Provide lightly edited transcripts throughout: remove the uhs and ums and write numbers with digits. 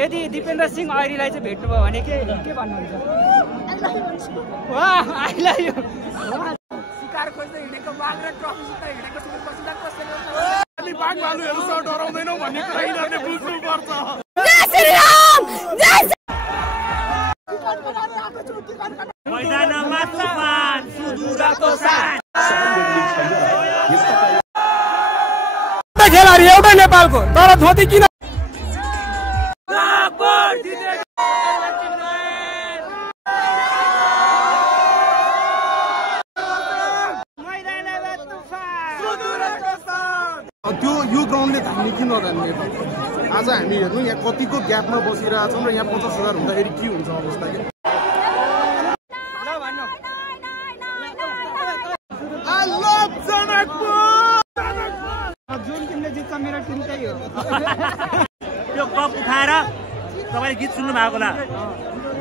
यदि दिपेन्द्र सिंह ऐरीलाई चाहिँ भेट्नुभयो भने के भन्नुहुन्छ? वाह आई लभ यु। शिकार खोज्दै हिँडेको बाघ र ट्रफीसित हिँडेको सुदूरपश्चिमलाई कसले हामी बाघ भालुहरूसँग डराउँदैनौँ भन्ने कुरा यिनीहरूले बुझ्नुपर्छ। मैदानमा तुफान सुदूरको साथ खेलाडी एउटै नेपालको तर धोती किन त्यो यो ग्राउन्डले धान्ने कि नधान्ने आज हामी हेर्नु यहाँ कतिको ग्यापमा बसिरहेको छौँ र यहाँ 50,000 हुँदाखेरि के हुन्छ अवस्था के जुन टिमले जित्छ मेरो टिम त्यही हो। यो कप उठाएर तपाईँले गीत सुन्नु भएको होला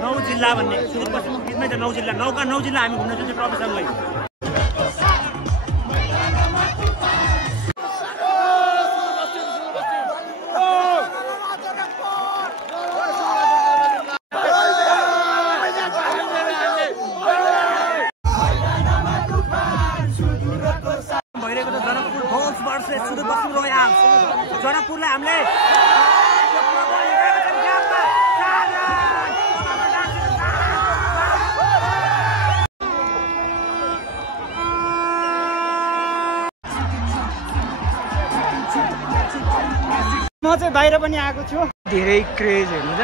9 जिल्ला भन्ने सुदूरपश्चिम गीतमै त 9 जिल्ला 9 जिल्ला हामी घुम्न जान्छौँ ट्रफीसँगै। भइरहेको त Janakpur Bolts versus Sudurpashchim Royals. जनकपुरलाई हामीले म चाहिँ बाहिर पनि आएको छु। धेरै क्रेज हेर्नु त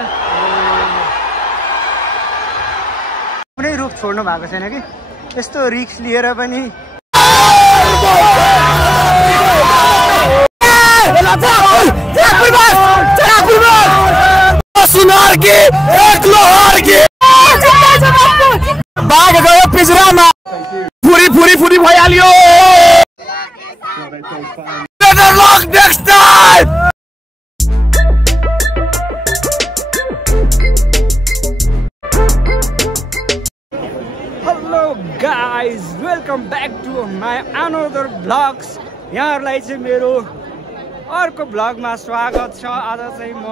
कुनै रुख छोड्नु भएको छैन कि यस्तो रिस्क लिएर पनि बाघ गयो पिंजरामा फुरी भइहाल्यो। Hello guys welcome back to my another blogs. यहाँहरूलाई चाहिँ मेरो अर्को ब्लगमा स्वागत छ। आज चाहिँ म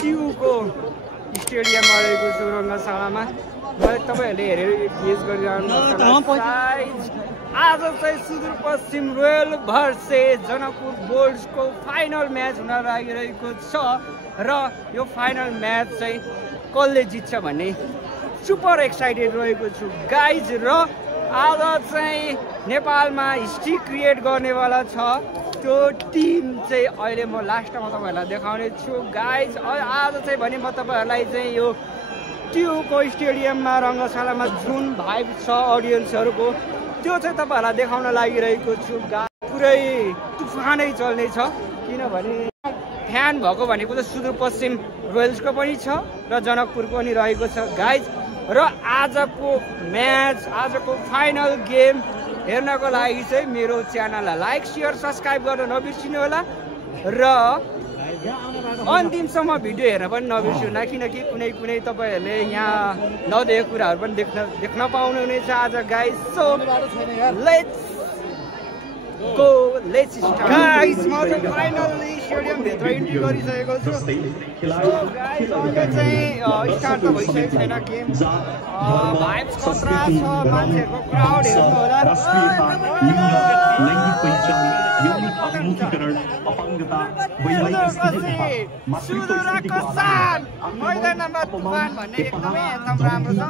टियुको स्टेडियममा रहेको छु रङ्गशालामा। तपाईँहरूले हेरेर गेस गरिरहनु आज चाहिँ सुदूरपश्चिम रोयल भर्सेस जनकपुर बोल्ट्सको फाइनल म्याच हुन लागिरहेको छ र यो फाइनल म्याच चाहिँ कसले जित्छ भन्ने सुपर एक्साइटेड रहेको छु गाइज। र आज चाहिँ नेपालमा हिस्ट्री क्रिएट गर्नेवाला छ त्यो टिम चाहिँ अहिले म लास्टमा तपाईँहरूलाई देखाउने छु गाइज। आज चाहिँ भने म तपाईँहरूलाई चाहिँ यो टियुको स्टेडियममा रङ्गशालामा जुन भाइब छ अडियन्सहरूको त्यो चाहिँ तपाईँहरूलाई देखाउन लागिरहेको छु। पुरै तुफानै चल्नेछ किनभने फ्यान भएको भनेको त सुदूरपश्चिम रोयल्सको पनि छ र जनकपुरको पनि रहेको छ गाइज। र आजको म्याच आजको फाइनल गेम हेर्नको लागि चाहिँ मेरो च्यानललाई लाइक सेयर सब्सक्राइब गर्न नबिर्सिनु होला र अन्तिमसम्म भिडियो हेर्न पनि नबिर्सिनु किनकि कुनै तपाईँहरूले यहाँ नदेखेको कुराहरू पनि देख्न पाउनुहुनेछ आज guys. So let's start guys. म चाहिँ फाइनली स्टेडियमभित्र इन्ट्री गरिसकेको छु। सो गाइज अहिले चाहिँ स्टार्ट त भइसकेको छैन गेम। भाइब खतरा छ मान्छेहरूको क्राउड हेर्नु होला। मैदानमा तुफान भन्ने एकदमै राम्रो छ।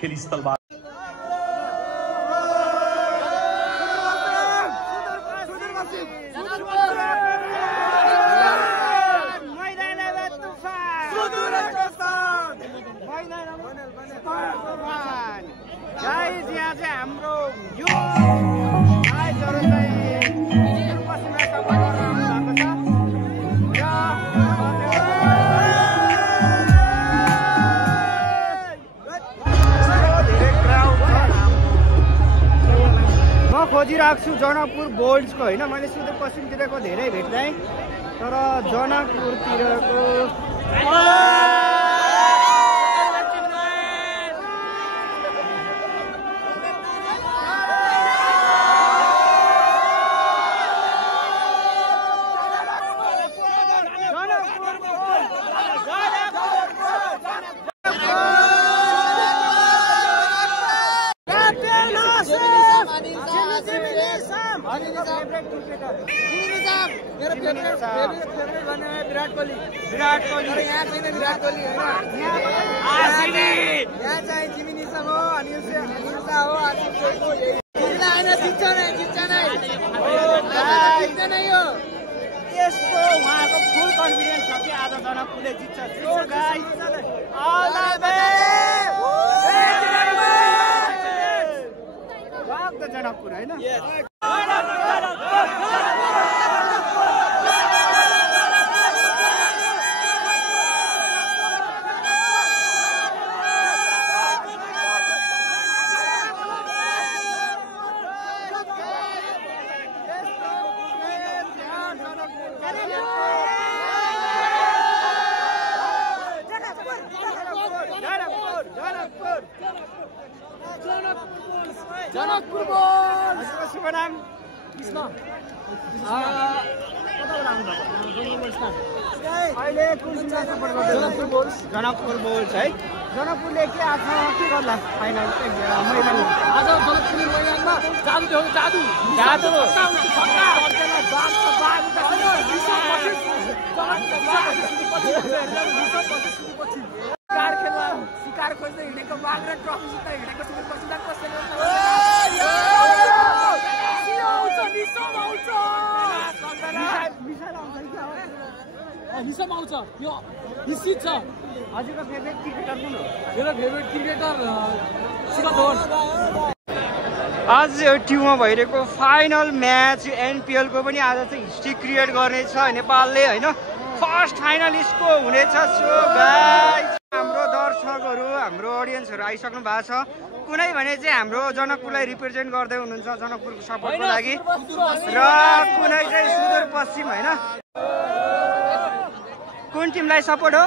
खेलस्थलबाट गाइज यहाँ चाहिँ हाम्रो यो गाइजहरू चाहिँ सुदूरपश्चिमलाई सपोर्ट गर्न आएको छ र खोजिरहेको छु जनकपुर बोल्ट्सको होइन। मैले सुदूरपश्चिमतिरको धेरै भेट्दै तर जनकपुरतिरको विराट कोहली यहाँ छैन विराट कोहली होइन यहाँ चाहिँ जिमिनी सब हो अनिल हो नै हो यस्तो उहाँको फुल कन्फिडेन्स छ कि आज जनकपुरले जित्छ so guys all the best Janakpur होइन जनकपुर बोल्स शुभ नाम कृष्ण अहिले कुन टिमलाई सपोर्ट गर्दै जनकपुर बोल्स है जनकपुरले के आफ्नो के गर्ला फाइनल मैदानमा आज जनकपुर मैदानमा जादु शिकार खोज्दै हिँडेको बाघ र ट्रफी जित्दै हिँडेको आउँछ यो निश्चित छ हजुरको फेभरेट क्रिकेटर कुन हो मेरो फेभरेट क्रिकेटर शिखर धवन आज यो टिममा भइरहेको फाइनल म्याच एनपिएल को पनि आज चाहिँ हिस्ट्री क्रिएट गर्नेछ नेपालले होइन फर्स्ट फाइनलिस्टको हुनेछ सो गाइस हाम्रो दर्शकहरू हाम्रो अडियन्सहरू आइसक्नु भएको छ कुनै भने चाहिँ हाम्रो जनकपुरलाई रिप्रेजेन्ट गर्दै हुनुहुन्छ जनकपुरको सपोर्टको लागि र कुनै चाहिँ सुदूरपश्चिम होइन कुन टिमलाई सपोर्ट हो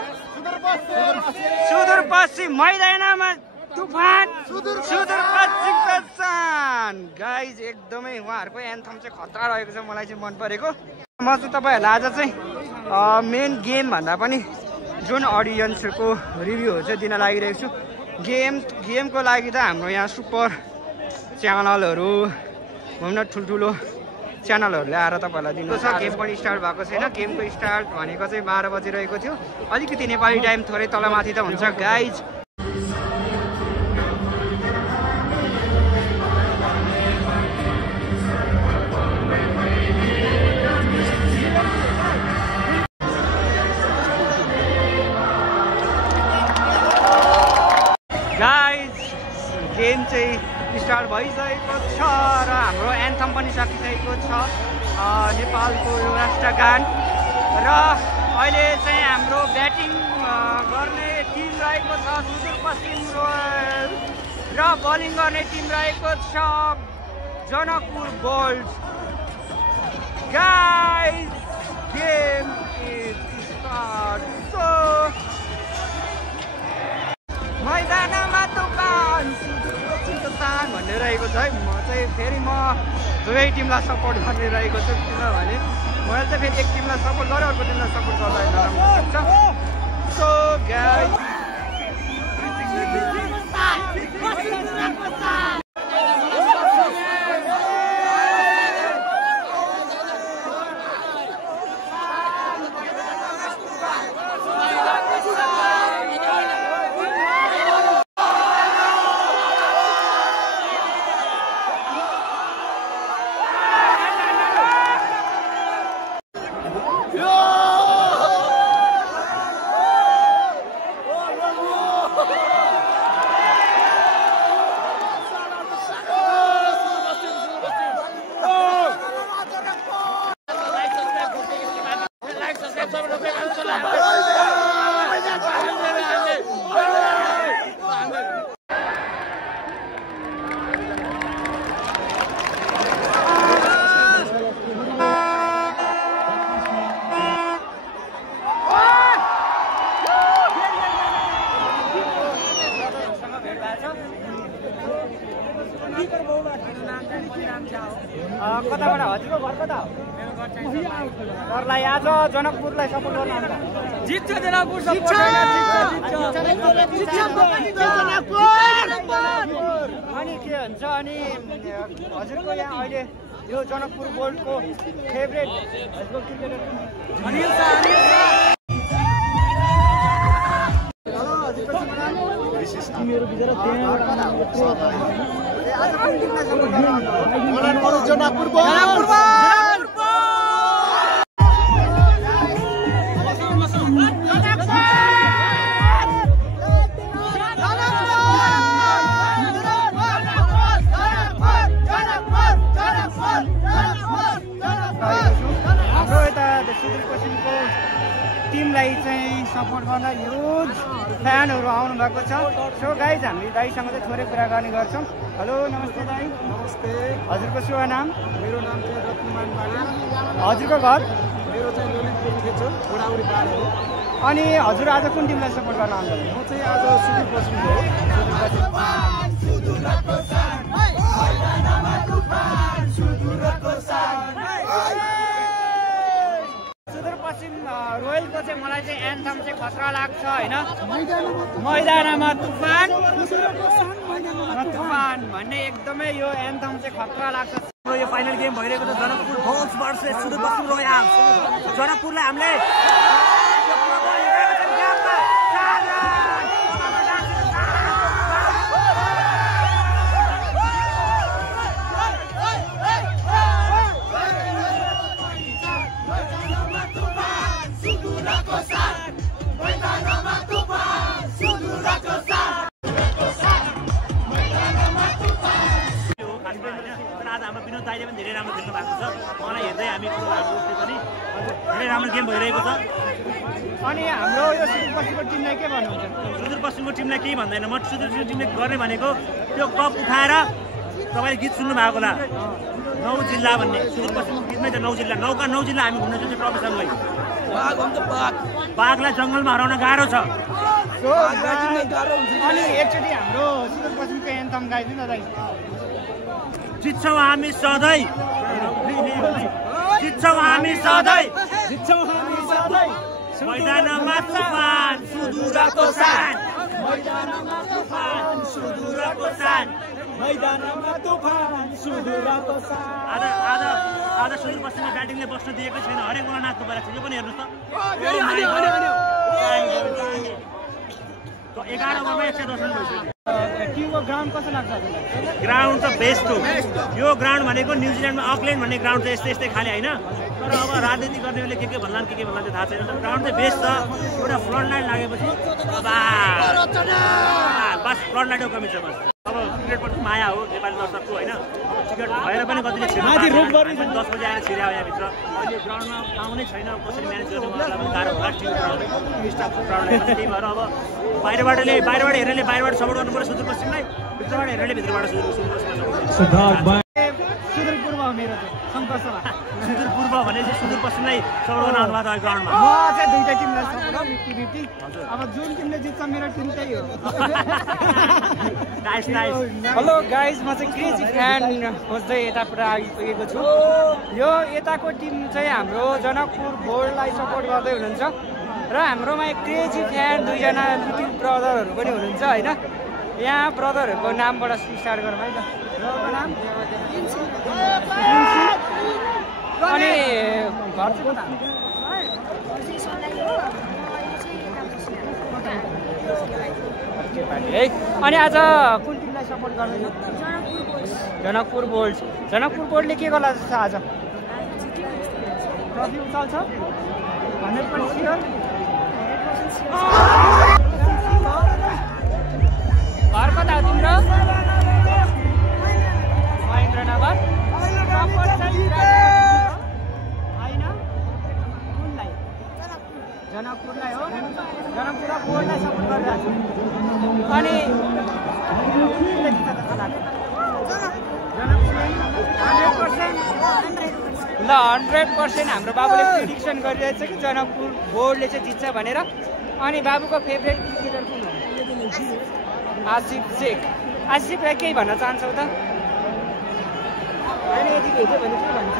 सुदूरपश्चिम मैदानमा तुफान सुदूरपश्चिमको चान गाइज एकदमै उहाँहरूको एन्थम चाहिँ खतरा रहेको छ मलाई चाहिँ मन परेको म चाहिँ तपाईँहरूलाई आज चाहिँ मेन गेम भन्दा पनि जुन अडियन्सहरूको रिभ्यूहरू चाहिँ दिन लागिरहेको छु गेमको लागि त हाम्रो यहाँ सुपर च्यानलहरू भनौँ न ठुल्ठुलो च्यानलहरूले आएर तपाईँहरूलाई दिनु छ गेम पनि स्टार्ट भएको छैन गेमको स्टार्ट भनेको चाहिँ 12 बजिरहेको थियो अलिकति नेपाली टाइम थोरै तलमाथि त हुन्छ गाइज गेम चाहिँ स्टार्ट भइसकेको छ र हाम्रो एन्थम पनि सकिसकेको छ नेपालको यो राष्ट्रगान र अहिले चाहिँ हाम्रो ब्याटिङ गर्ने टिम रहेको छ सुदूरपश्चिम रोयल र बलिङ गर्ने टिम रहेको छ Janakpur bolts guys game is start so मैदानमा तुफान भन्ने रहेको छ है म चाहिँ फेरि म दुवै टिमलाई सपोर्ट गर्ने रहेको छु किनभने मैले चाहिँ फेरि एक टिमलाई सपोर्ट गरेँ अर्को टिमलाई सपोर्ट गर्दा नराम्रो हुन्छ सो गाइस कताबाट हजुरको घर कता हो? घरलाई आज जनकपुरलाई सपोर्ट गर्न आउँछ। जित्छ जनकपुर, अनि के हुन्छ अनि हजुरको यहाँ अहिले यो जनकपुर बोल्डको फेभरेट हजुरको क्रिकेटर अनिल तिमीहरू बिचरा जनकपुर टिमलाई चाहिँ सपोर्ट गर्न ह्युज फ्यानहरू आउनु भएको छ। सो गाइज हामी दाइसँग चाहिँ थोरै कुराकानी गर्छौँ। हेलो नमस्ते दाइ। नमस्ते। हजुरको शुभ नाम? मेरो नाम चाहिँ रत्नमान बाली। हजुरको घर? मेरो चाहिँ ललितपुर खेल्छ गोडाउरी पार हो। अनि हजुर आज कुन टिमलाई सपोर्ट गर्न आउँछ? म चाहिँ आज सुदूरपश्चिमको हो। सुदूरपश्चिम रोयलको चाहिँ मलाई चाहिँ एन्थम चाहिँ खतरा लाग्छ होइन। मैदानमा तुफान तुफान भन्ने एकदमै यो एन्थम चाहिँ खतरा लाग्छ। यो फाइनल गेम भइरहेको छ जनकपुर बोल्ड्स भर्सेस सुदूरपश्चिम रोयल्स। जनकपुरलाई हामीले दाइले पनि धेरै राम्रो खेल्नु भएको छ। मलाई हेर्दै हामी पनि धेरै राम्रो गेम भइरहेको छ। अनि हाम्रो यो सुदूरपश्चिमको टिमलाई के भन्नुहुन्छ? सुदूरपश्चिमको टिमलाई केही भन्दैन। म सुदूरपश्चिम टिमले गर्ने भनेको त्यो कप उठाएर तपाईँले गीत सुन्नु भएको होला 9 जिल्ला भन्ने। सुदूरपश्चिमको गीतमै त 9 जिल्ला 9 जिल्ला हामी घुम्न जान्छौँ ट्रफीसँगै। बाघलाई जङ्गलमा हराउन गाह्रो छ। अनि एकचोटि हाम्रो सुदूरपश्चिमको एन्थम गाइदिनु न दाइ। जित्छौँ हामी सधैँ, जित्छौँ हामी सधैँ, जित्छौँ हामी सधैँ। मैदानमा तुफान सुदूरको सान, मैदानमा तुफान सुदूरको सान, मैदानमा तुफान सुदूरको सान। आज सुदूरपश्चिममा ब्याटिङले बस्न दिएको छैन। हरेक बेला नाच्नु परेको छ। यो पनि हेर्नुहोस् त 11 ओभरमा 110 रन भइसक्यो। टिमको ग्राउन्ड कस्तो लाग्छ? ग्राउन्ड त बेस्ट हो। यो ग्राउन्ड भनेको न्युजिल्यान्डमा अकल्यान्ड भन्ने ग्राउन्ड चाहिँ यस्तै खाले होइन। तर अब राजनीति गर्नेहरूले के भन्लान् के भन्लान् थाहा छैन। ग्राउन्ड चाहिँ बेस्ट छ। एउटा फ्लड लाइन लागेपछि बस फ्लड लाइनको कमी छ। बस अब क्रिकेटप्रति माया हो नेपाली दर्शकको होइन। अब टिकट भएर पनि कतिले छिर्नु 10 बजी आएर छिर्यो यहाँभित्र। अहिले ग्राउन्डमा आउनै छैन। कसरी म्यानेज गर्नु पनि गाह्रो होला। टिम स्टाफको ग्राउन्डलाई त्यही भएर अब बाहिरबाट हेर्नेले बाहिरबाट सपोर्ट गर्नु पर्यो सुदूरपश्चिमलाई, भित्रबाट हेर्नेले भित्रबाट सुदूरपश्चिमलाई। सुदूरपूर्व हो मेरो चाहिँ सङ्घर्षमा। सुदूरपूर्व भने चाहिँ सुदूरपश्चिमलाई सपोर्ट गर्न आउनु भएको छ ग्राउन्डमा। म चाहिँ दुईटा टिमलाई सपोर्ट हो 50-50। अब जुन टिमले जित्छ मेरो टिम त्यही हो। नाइस। हेलो गाइज, म चाहिँ क्रेजी फ्यान खोज्दै यता पुरा आइपुगेको छु। यो यताको टिम चाहिँ हाम्रो जनकपुर बोल्डलाई सपोर्ट गर्दै हुनुहुन्छ र हाम्रोमा क्रेजी फ्यान दुईजना लिटिल ब्रदरहरू पनि हुनुहुन्छ होइन। यहाँ ब्रदरहरूको नामबाट स्टार्ट गरौँ है त। नाम अनि घर चाहिँ कता? है। अनि आज कुन टिमलाई सपोर्ट गर्दैछ? जनकपुर बोल्ड। जनकपुर बोल्डले के गर्ला जस्तो आज? ट्रफी उचाल्छ 100% स्योर। घर कता हो तिम्रो? महेन्द्रनगर। होइन कुनलाई? जनकपुरलाई हो। जनकपुर बोर्डलाई सपोर्ट गरिरहेको छु। अनि ल 100% हाम्रो बाबुले प्रिडिक्सन गरिरहेछ कि जनकपुर बोर्डले चाहिँ जित्छ भनेर। अनि बाबुको फेभरेट क्रिकेटर कुन हो? आसिफ शेख। आसिफलाई केही भन्न चाहन्छौ त? होइन यदि भेट्यो भने के भन्छ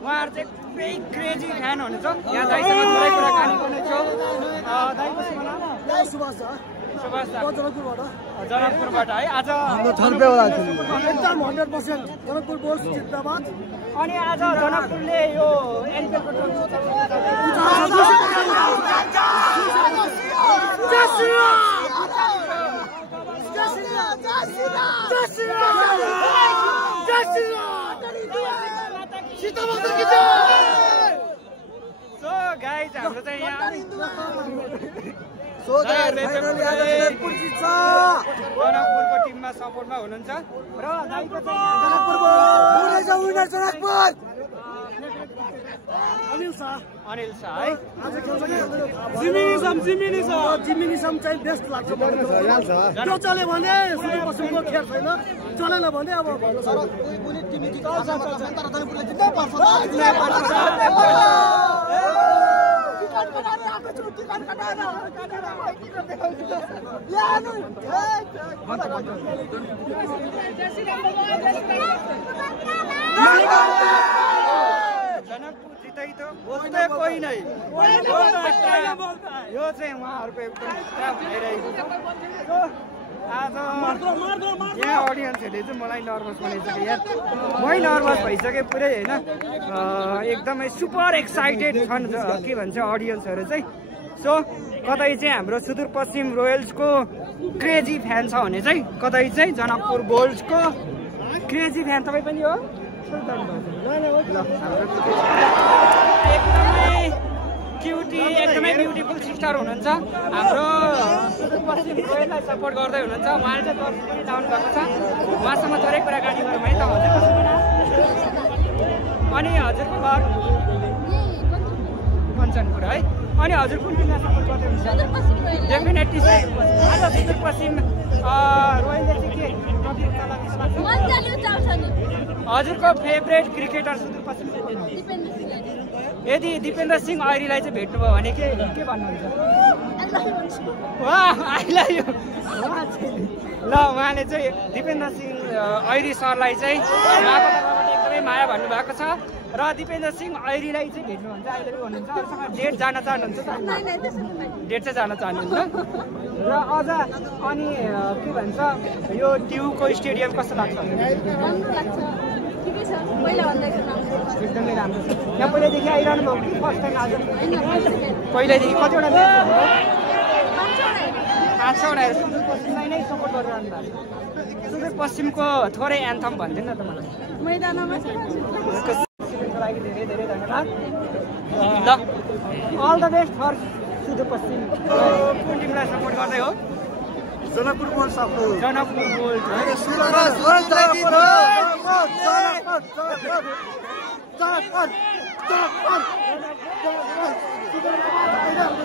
उहाँहरू चाहिँ एकदमै क्रेजी फ्यान हुनुहुन्छ यहाँ दाइसँग थोरै कुराकानी गर्नेछौँ दाइको शुभ नाम सुभाष जनकपुरबाट है आज एकदम 100% जनकपुर बोल्स जिन्दाबाद अनि आज जनकपुरले यो एनपिएलको गाइज हाम्रो चाहिँ यहाँ जनकपुरको टिममा सपोर्टमा हुनुहुन्छ र दाइको अनिल शाह है जिमिनिसम चाहिँ बेस्ट लाग्छ त्यो चल्यो भने सुदूरपश्चिमको खेल छैन चलेन भने अब जनकपुर जितै त बोल्दै कोही नै यो चाहिँ उहाँहरूको एकदम खराब भइरहेको छ आज यहाँ अडियन्सहरूले चाहिँ मलाई नर्भस बनाइसक्यो यार मै नर्भस भइसकेँ पुरै होइन एकदमै सुपर एक्साइटेड छन् के भन्छ अडियन्सहरू चाहिँ सो कतै चाहिँ हाम्रो सुदूरपश्चिम रोयल्सको क्रेजी फ्यान छ भने चाहिँ कतै चाहिँ जनकपुर बोल्सको क्रेजी फ्यान तपाईँ पनि हो एकदमै क्युटी एकदमै ब्युटिफुल सिस्टर हुनुहुन्छ हाम्रो सुदूरपश्चिम रोयललाई सपोर्ट गर्दै हुनुहुन्छ उहाँले चाहिँ दर्शक पनि डाउन भएको छ उहाँसँग थोरै कुराकानी गरौँ है त अनि हजुरको घर कञ्चनपुर है अनि हजुर कुन टिमलाई सपोर्ट गर्दै हुनुहुन्छ डेफिनेटली आज सुदूरपश्चिम रोयलले चाहिँ के हजुरको फेभरेट क्रिकेटर सुदूरपश्चिम यदि दिपेन्द्र सिंह ऐरीलाई चाहिँ भेट्नुभयो भने के भन्नुहुन्छ ल उहाँले चाहिँ दिपेन्द्र सिंह ऐरी सरलाई चाहिँ उहाँको तर्फबाट एकदमै माया भन्नुभएको छ र दिपेन्द्र सिंह ऐरीलाई चाहिँ भेट्नुहुन्छ अहिले भन्नुहुन्छ अरूसँग डेट जान चाहनुहुन्छ डेट चाहिँ जान चाहनुहुन्छ र अझ अनि के भन्छ यो ट्युको स्टेडियम कस्तो लाग्छ एकदमै राम्रो छ यहाँ पहिल्यैदेखि आइरहनु भयो कि फर्स्ट टाइम आज पहिल्यैदेखि कतिवटा म्याच पाँचवटा सुदूरपश्चिमलाई नै सपोर्ट गरिरहनु भएको सुदूरपश्चिमको थोरै एन्थम भनिदिनु न त मलाई लागि धेरै धेरै धन्यवाद ल all the best for Sudurpashchim कुन टिमलाई सपोर्ट गर्दै हो Janakpur bolts Janakpur bolts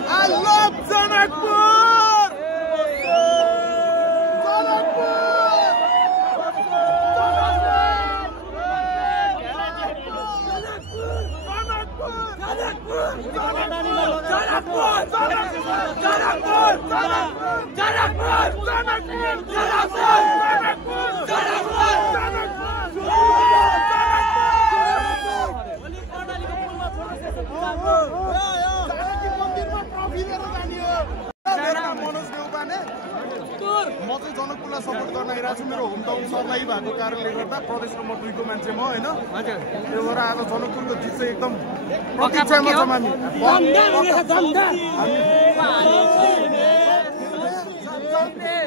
I love Janakpur! म चाहिँ जनकपुरलाई सपोर्ट गर्न आइरहेको छु मेरो होम टाउन सर्लाही भएको कारणले गर्दा प्रदेश नम्बर 2 को मान्छे म होइन त्यो भएर आज जनकपुरको जित चाहिँ एकदम प्रतीक्षामा छौँ हामी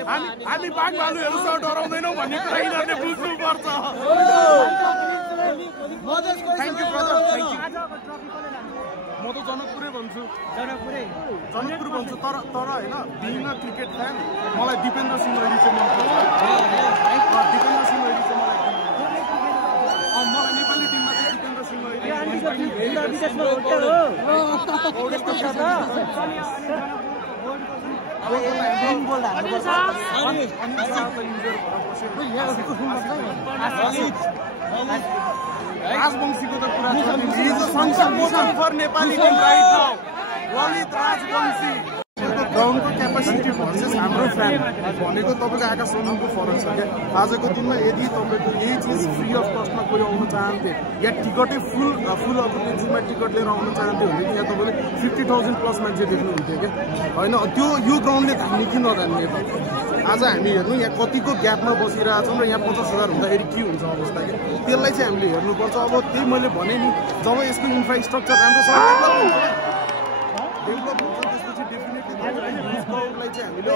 हामी बाघ भालुहरूसँग डराउँदैनौँ भन्ने कुरा यिनीहरूले बुझ्नुपर्छ। Thank you brother, thank you. म त जनकपुरै भन्छु, जनकपुर भन्छु। तर होइन, बिङ अ क्रिकेट फ्यान मलाई दिपेन्द्र सिंह ओली चाहिँ मनपर्छ। दिपेन्द्र सिंह ओली चाहिँ मलाई मलाई नेपाली टिममा चाहिँ दिपेन्द्र सिंह ओली। राजवंशीको त कुरा for Nepali team right now Lalit Rajbanshi. ग्राउन्डको क्यापासिटी भर्सेस हाम्रो फ्यान भनेको तपाईँको आकाश सोनामको फरक छ क्या। आजको दिनमा यदि तपाईँको यही चिज फ्री अफ कस्टमा कोही आउन चाहन्थे या टिकटै फुल अकुपेन्सीमा टिकट लिएर आउन चाहन्थ्यो भने यहाँ तपाईँले 50,000 प्लस मान्छे देख्नुहुन्थ्यो क्या होइन। त्यो यो ग्राउन्डले धान्ने कि नधान्ने त आज हामी हेर्नु यहाँ कतिको ग्यापमा बसिरहेछौँ र यहाँ 50,000 हुँदाखेरि के हुन्छ अवस्था क्या। त्यसलाई चाहिँ हामीले हेर्नुपर्छ। अब त्यही मैले भने नि जब यसको इन्फ्रास्ट्रक्चर राम्रोसँग डेभलप हुन्छ त्यसपछि डेफिनेटली क्राउडलाई चाहिँ हामीले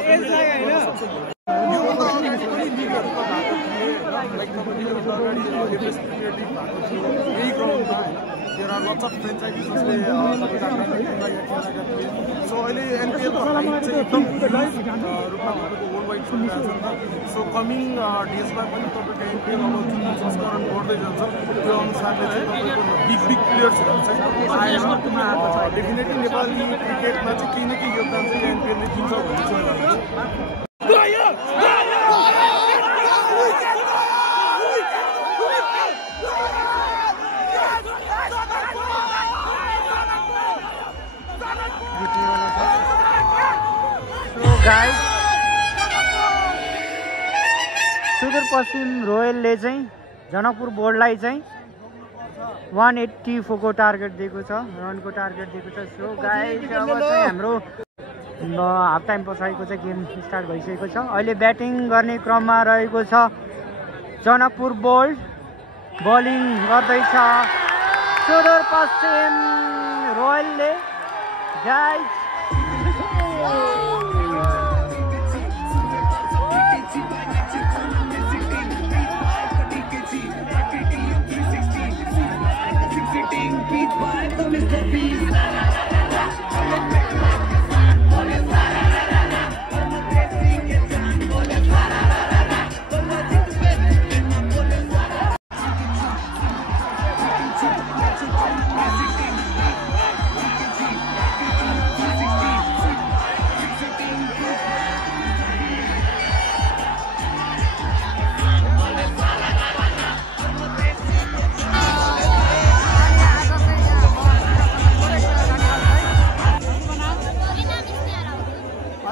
योभन्दा अगाडि पनि लिगहरू त भएको थिए लाइक तपाईँले योभन्दा अगाडि एभरेस्ट प्रिमियर लिग भएको थियो यही ग्राउन्डमा होइन। देयर आर लट्स अफ फ्रेन्चाइजिज जसले खेलेका थिए। सो अहिले एनपिएलको हाइट चाहिँ एकदम रूपमा तपाईँको वर्ल्ड वाइड चलिरहेको छ नि त। सो कमिङ डेजमा पनि तपाईँको एनपिएल अब जुन संस्करण बढ्दै जान्छ त्यो अनुसारले चाहिँ तपाईँको बिग प्लेयर्सहरू चाहिँ आएर डेफिनेटली नेपाली क्रिकेटमा चाहिँ केही न केही योगदान चाहिँ एनपिएलले दिन्छ भन्ने चाहिँ गाइस सुदूरपश्चिम रोयलले चाहिँ जनकपुर बोर्डलाई चाहिँ 184 को टार्गेट दिएको छ, रनको टार्गेट दिएको छ। सो गाइस अब चाहिँ हाम्रो हाफ टाइम पछाडिको चाहिँ गेम स्टार्ट भइसकेको छ। अहिले ब्याटिङ गर्ने क्रममा रहेको छ जनकपुर बोल्ड, बलिङ गर्दैछ सुदूरपश्चिम रोयलले। गाइस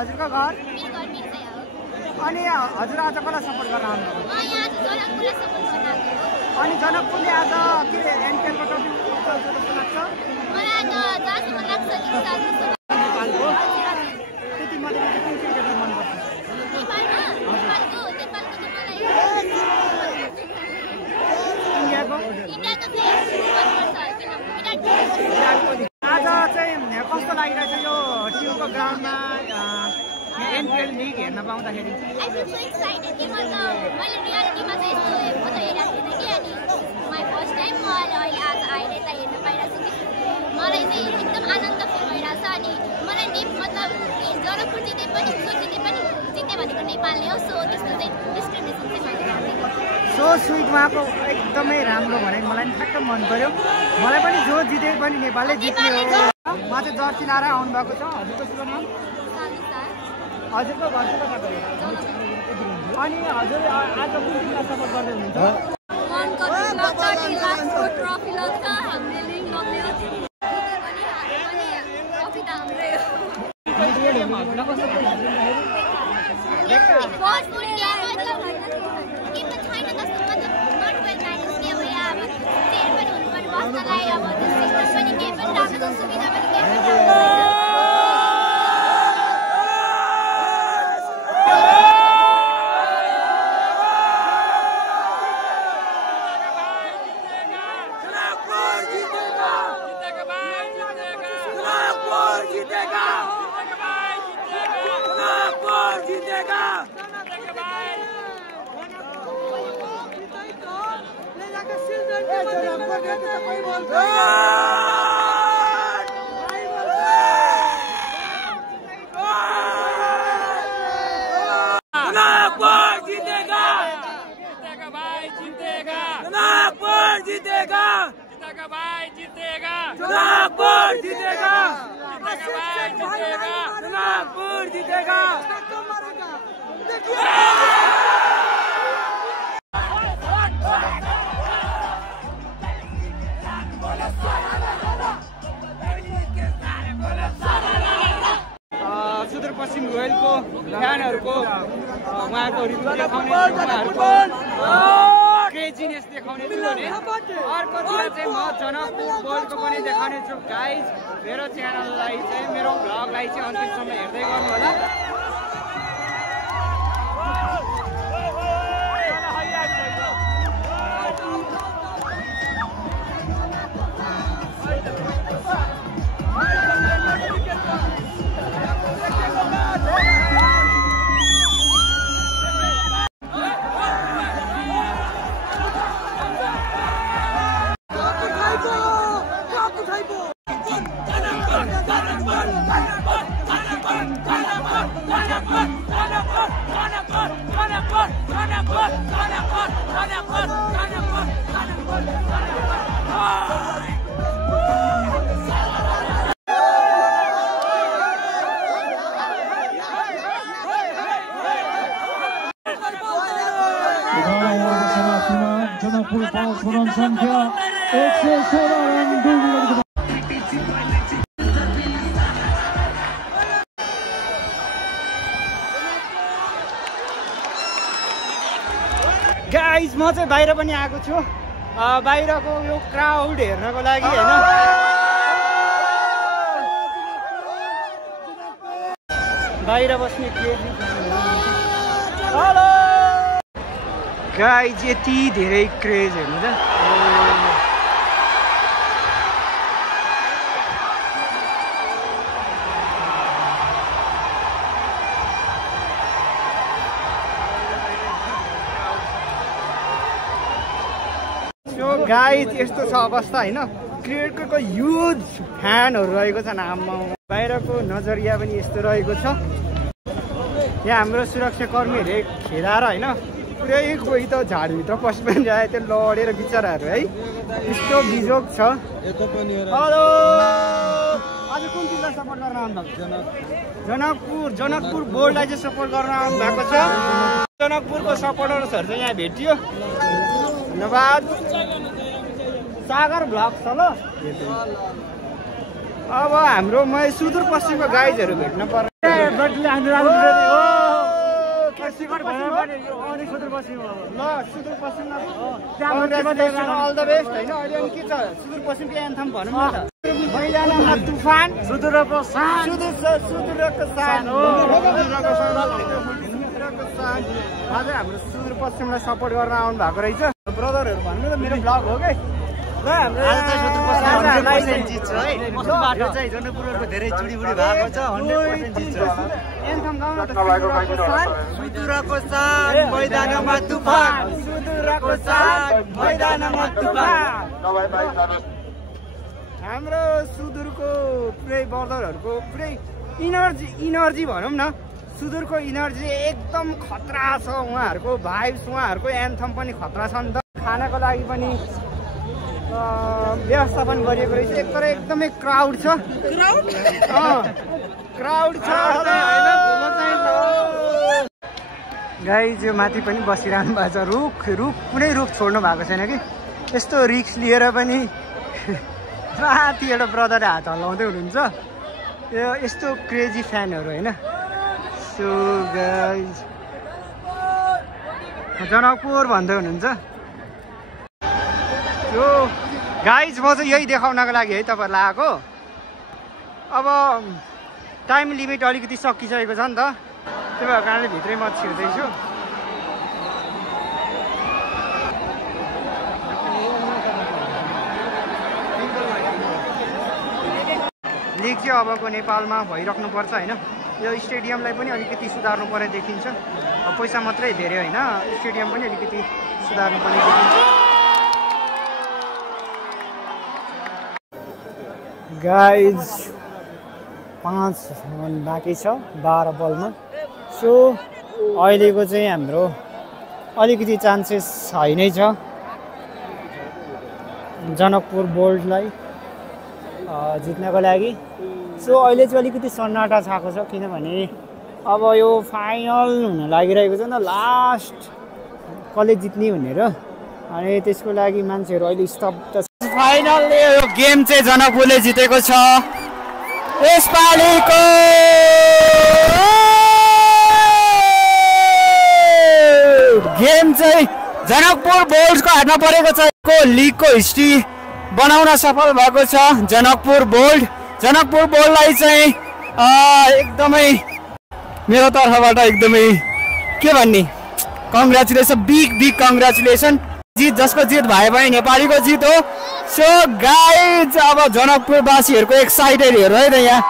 हजुरको घर अनि हजुर आज कसलाई सपोर्ट गर्न आउनु? अनि जनकपुरले आज के एनपिएलको ट्रफी उठाउँछ जस्तो लाग्छ? नेपालको त्यति मध्ये कुन क्रिकेटर मनपर्छ? इन्डियाको आज चाहिँ कस्तो लागिरहेछ यो टिमको ग्राउन्डमा एनपिएल लिग हेर्न पाउँदाखेरि? मलाई चाहिँ एकदम आनन्द फिल भइरहेछ। अनि मलाई जनकपुर जिते पनि जिते भनेको नेपालले हो। सो त्यस्तो चाहिँ डिस्क्रिमिनेसन चाहिँ मैले सो स्विट उहाँको एकदमै राम्रो भने मलाई पनि ठ्याक्क मन पर्यो। मलाई पनि जो जिते पनि नेपालले जित्ने हो। उहाँ चाहिँ जर्सी लाएर आउनु भएको छ। हजुरको शुभ नाम? हजुरको घर चाहिँ कता पऱ्यो? अनि हजुर आज कुन टिमलाई सपोर्ट गर्दै हुनुहुन्छ? सुदूरपश्चिम रोयलको फ्यानहरूको उहाँको रिभ्यू देखाउने उहाँहरूको क्रेजिनेस देखाउने छु भने अर्कोतिर चाहिँ म जनकपुर बोल्डको पनि देखाउने छु गाइज। मेरो च्यानललाई चाहिँ मेरो भ्लगलाई चाहिँ अन्तिमसम्म हेर्दै गर्नु होला। जनकपुर पाँच रन संख्या 116 रन गाइज म चाहिँ बाहिर पनि आएको छु बाहिरको यो क्राउड हेर्नको लागि हैन। बाहिर बस्ने क्रेजी हेलो गाइज यति धेरै क्रेज हेर्नु त। गाइज यस्तो छ अवस्था हैन। क्रिकेटको ह्युज फ्यानहरू रहेको छन्। आमा बाहिरको नजरिया पनि यस्तो रहेको छ। यहाँ हाम्रो सुरक्षाकर्मीहरूले खेदाएर हैन पुरै कोही त झाडभित्र पस्नु पनि जाए त्यो लडेर बिचराहरू है यस्तो बिजोग छ। हेलो आज कुन टिमलाई सपोर्ट गर्न आउनु भएको? जनकपुर बोल्डलाई चाहिँ सपोर्ट गर्न आउनु भएको छ। जनकपुरको सपोर्टर्सहरू चाहिँ यहाँ भेटियो। धन्यवाद। सागर भ्लग छ ल। अब हाम्रो सुदूरपश्चिमको गाइजहरू भेट्न पर्छ। अल द बेस्ट होइन। अहिले अनि के छ सुदूरपश्चिमको एन्थम भनौँ न त। मैदानमा तुफान सुदूरको सान आज हाम्रो सुदूरपश्चिमलाई सपोर्ट गर्न आउनु भएको रहेछ। ब्रदरहरू भन्नु त मेरो भ्लग हो कि ल हाम्रो जित्छ है। यो चाहिँ जनकपुरको धेरै चुडीबुडी भएको छ 100% जित्छ। एन्थम गाउन त सुदूरको सान मैदानमा तुफान सुदूरको सान मैदानमा तुफान। हाम्रो सुदूरको पुरै ब्रदरहरूको पुरै इनर्जी भनौँ न। सुदूरको इनर्जी एकदम खतरा छ। उहाँहरूको भाइब्स उहाँहरूको एन्थम पनि खतरा छ नि त। खानाको लागि पनि व्यवस्थापन गरिएको रहेछ। एक तर एकदमै क्राउड छ। क्राउड छ गाइज। यो माथि पनि बसिरहनु भएको छ। रुख कुनै रुख छोड्नु भएको छैन कि। यस्तो रिक्स लिएर पनि माथि एउटा ब्रदरले हात हल्लाउँदै हुनुहुन्छ। यो यस्तो क्रेजी फ्यानहरू होइन। सो गाइज जनकपुर भन्दै हुनुहुन्छ। यो गाइज म चाहिँ यही देखाउनको लागि है तपाईँहरूलाई आएको। अब टाइम लिमिट अलिकति सकिसकेको छ नि त। त्यो भएको कारणले भित्रै म छिर्दैछु। लिग चाहिँ अबको नेपालमा भइराख्नुपर्छ होइन। यो स्टेडियमलाई पनि अलिकति सुधार्नु पर्ने देखिन्छ। पैसा मात्रै धेरै होइन स्टेडियम पनि अलिकति सुधार्नु पर्ने देखिन्छ। गाइज 5 रन बाँकी छ 12 बलमा। सो अहिलेको चाहिँ हाम्रो अलिकति चान्सेस छैनै छ जनकपुर बोल्डलाई जित्नको लागि। सो अहिले चाहिँ अलिकति सन्नाटा छाएको छ किनभने अब यो फाइनल हुन लागिरहेको छ नि लास्ट कसले जित्ने भनेर, अनि त्यसको लागि मान्छेहरू अहिले स्तब्ध छ। फाइनल यो गेम चाहिँ जनकपुरले जितेको छ। यसपालिको गेम चाहिँ जनकपुर बोल्ड्सको हातमा परेको छ। लिगको हिस्ट्री बनाउन सफल भएको छ जनकपुर बोल्ड। जनकपुर बोल्डलाई चाहिँ एकदमै मेरो तर्फबाट एकदमै के भन्ने कङ्ग्रेचुलेसन, बिग कङ्ग्रेचुलेसन। जित जसको जित भए पनि नेपालीको जित हो। सो गाइज अब जनकपुरवासीहरूको एक्साइटेड हेर्नु है त यहाँ।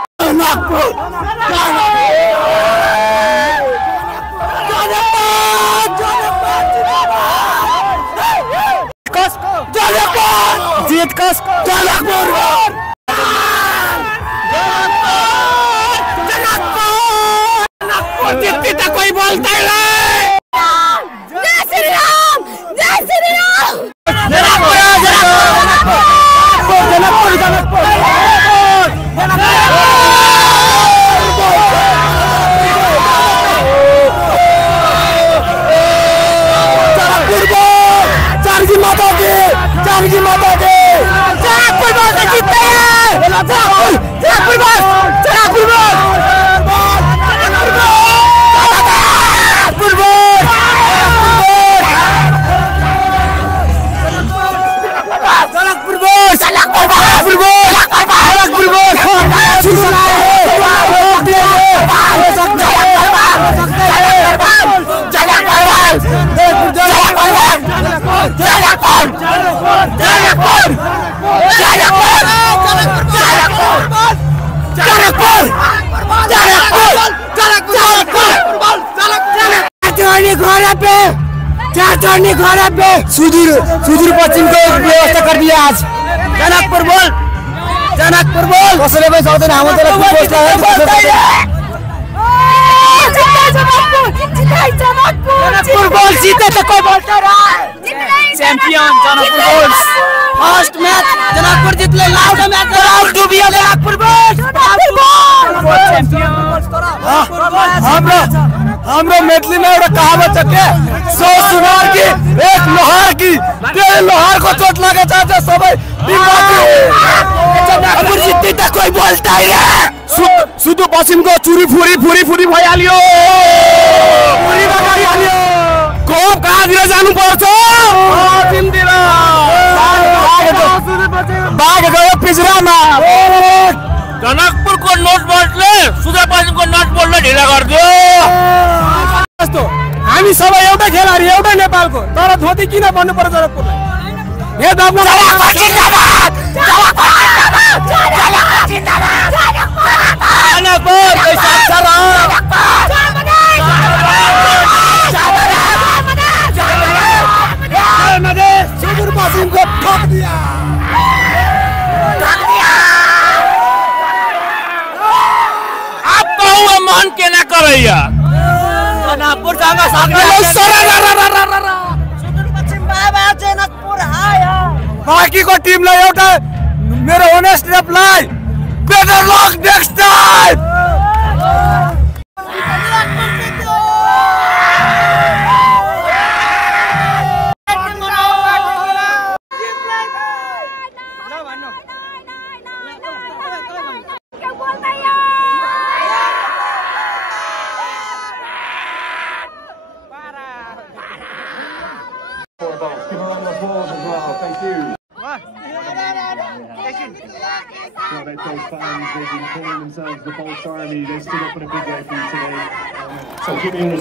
जीत कसको? जनकपुर। जितती तो कोई बोलता ही नहीं। जय श्री राम, जय श्री राम। जनकपुर, जनकपुर, जनकपुर, जनकपुर, जानकी माता की, जानकी माता की। जनकपुर बोल से जीतते हैं। जनकपुर, जनकपुर बोल, जनकपुर बोल, सुदूर पश्चिम को व्यवस्था कर दिया आज। जनकपुर बोल, जनकपुर बोल। कसैले पनि सक्दैन हाम्रो तल जनकपुर बोल जीते तो कोई बोलता रहा। Champion Janakpur Bolts. First match Janakpur जीतले। लाउड मैच डुबियो जनकपुर बोल। हाम्रो मैथिली में एउटा कहावत छ के 100 सुनार की एक लोहार की। त्यही लोहारको चोट लागेछ आज सबै जनकपुर जित्दै त कोही बोल्दैन। सुदूर पश्चिमको चुरी फुरी भइहाल्यो। पुरीमा गइहाल्यो। कोप कहाँतिर जानु पर्छ? बाघ गयो पिजरामा। जनकपुरको नोट बोल्टले सुदूर पश्चिमको नोट बोल्टले ढिला गरिदियो। हामी सबै एउटै खेलाडी, एउटै नेपालको, तर धोती किन भन्नु पर्छ जनकपुरलाई? हे दब्न जनकपुर जिन्दाबाद, जनकपुर जिन्दाबाद, जनकपुर जनकपुर पैसा छ र सुदूर पश्चिमको ठोक दिया। आप बहु मन के ना करैया। जनकपुर जाँगा सक्दैन। सुदूर पश्चिम बाबा जनकपुर आयो। बाँकीको टिमलाई एउटा मेरो honest reply, better lock next time.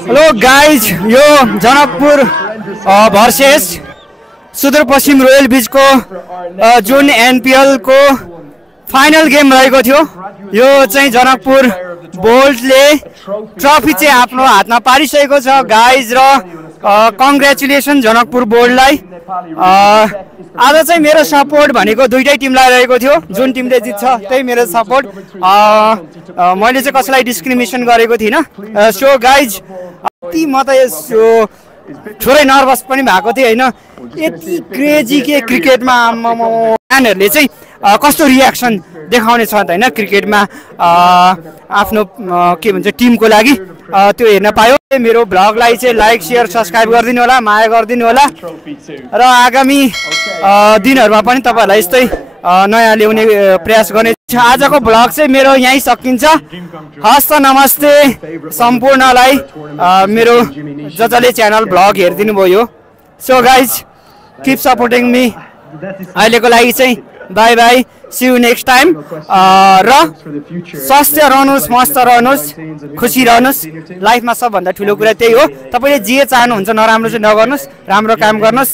Hello guys, यो जनकपुर भर्सेस सुदूर पश्चिम रोयल बीचको जुन एनपीएल को फाइनल गेम रहेको थियो। यो चाहिँ जनकपुर बोल्डले ट्रफी चाहिँ आफ्नो हातमा पारिसकेको छ गाइज। र कङ्ग्रेचुलेसन जनकपुर बोल्डलाई। आज चाहिँ मेरो सपोर्ट भनेको दुईटै टिमलाई रहेको थियो। जुन टिमले जित्छ त्यही मेरो सपोर्ट। मैले चाहिँ कसैलाई डिस्क्रिमिनेसन गरेको थिइनँ। सो गाइज यति म त थोरै नर्भस पनि भएको थिएँ होइन। यति क्रेजी के क्रिकेटमा फ्यानहरूले चाहिँ कस्तो रियाक्सन देखाउने छ त होइन क्रिकेटमा आफ्नो के भन्छ टिमको लागि त्यो हेर्न पायो। मेरो भ्लगलाई चाहिँ लाइक सेयर सब्सक्राइब गरिदिनु होला, माया गरिदिनु होला र आगामी दिनहरूमा पनि तपाईँहरूलाई यस्तै नयाँ ल्याउने प्रयास गर्ने। आजको भ्लग चाहिँ मेरो यहीँ सकिन्छ। हस्त नमस्ते सम्पूर्णलाई मेरो जसले च्यानल भ्लग हेरिदिनु भयो। So guys keep supporting me. अहिलेको लागि चाहिँ bye bye, see you next time. र स्वस्थ रहनुहोस्, मस्त रहनुहोस्, खुसी रहनुहोस्। लाइफमा सबभन्दा ठुलो कुरा त्यही हो। तपाईँले जे चाहनुहुन्छ नराम्रो चाहिँ नगर्नुहोस्, राम्रो काम गर्नुहोस्।